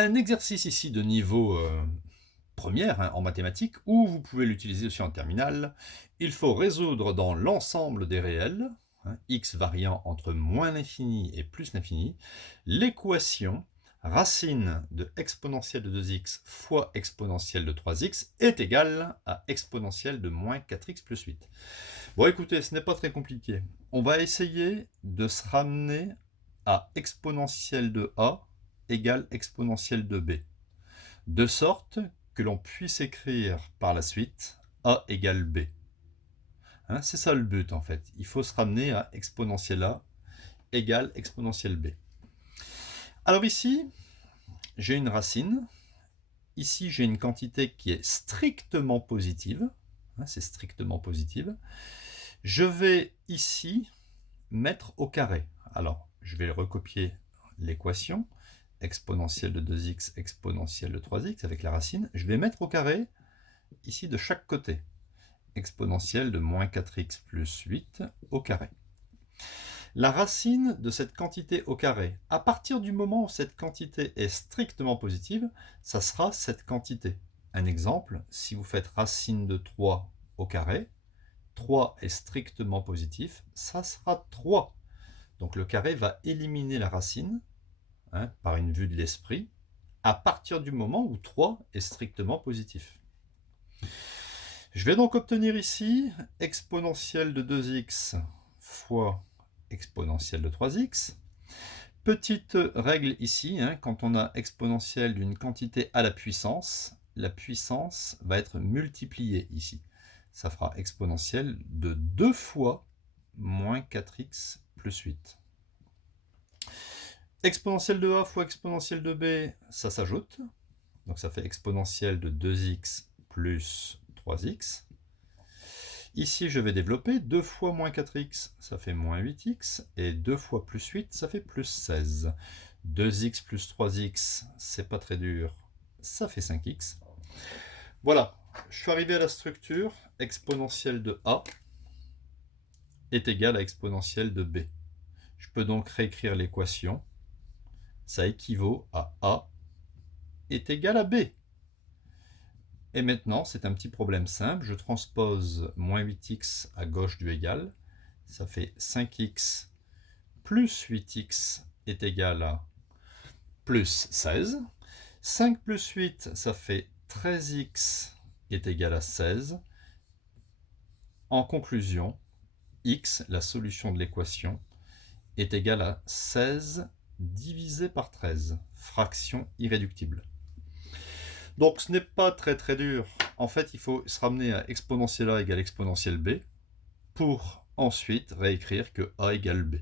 Un exercice ici de niveau première en mathématiques, ou vous pouvez l'utiliser aussi en terminale. Il faut résoudre dans l'ensemble des réels, x variant entre moins l'infini et plus l'infini, l'équation racine de exponentielle de 2x fois exponentielle de 3x est égale à exponentielle de moins 4x plus 8. Bon, écoutez, ce n'est pas très compliqué. On va essayer de se ramener à exponentielle de a égale exponentielle de b, de sorte que l'on puisse écrire par la suite a égale b. C'est ça le but en fait. Il faut se ramener à exponentielle a égale exponentielle b. Alors ici, j'ai une racine. Ici, j'ai une quantité qui est strictement positive. C'est strictement positive. Je vais ici mettre au carré. Alors, je vais recopier l'équation. Exponentielle de 2x, exponentielle de 3x avec la racine. Je vais mettre au carré ici de chaque côté. Exponentielle de moins 4x plus 8 au carré. La racine de cette quantité au carré, à partir du moment où cette quantité est strictement positive, ça sera cette quantité. Un exemple, si vous faites racine de 3 au carré, 3 est strictement positif, ça sera 3. Donc le carré va éliminer la racine, par une vue de l'esprit, à partir du moment où 3 est strictement positif. Je vais donc obtenir ici exponentielle de 2x fois exponentielle de 3x. Petite règle ici, quand on a exponentielle d'une quantité à la puissance va être multipliée ici. Ça fera exponentielle de 2 fois moins 4x plus 8. Exponentielle de a fois exponentielle de b, ça s'ajoute. Donc ça fait exponentielle de 2x plus 3x. Ici, je vais développer 2 fois moins 4x, ça fait moins 8x, et 2 fois plus 8, ça fait plus 16. 2x plus 3x, c'est pas très dur, ça fait 5x. Voilà, je suis arrivé à la structure. Exponentielle de a est égale à exponentielle de b. Je peux donc réécrire l'équation. Ça équivaut à a est égal à b. Et maintenant, c'est un petit problème simple. Je transpose moins 8x à gauche du égal. Ça fait 5x plus 8x est égal à plus 16. 5 plus 8, ça fait 13x est égal à 16. En conclusion, x, la solution de l'équation, est égal à 16 divisé par 13, fraction irréductible. Donc ce n'est pas très dur. En fait, il faut se ramener à exponentielle a égale exponentielle b pour ensuite réécrire que a égale b.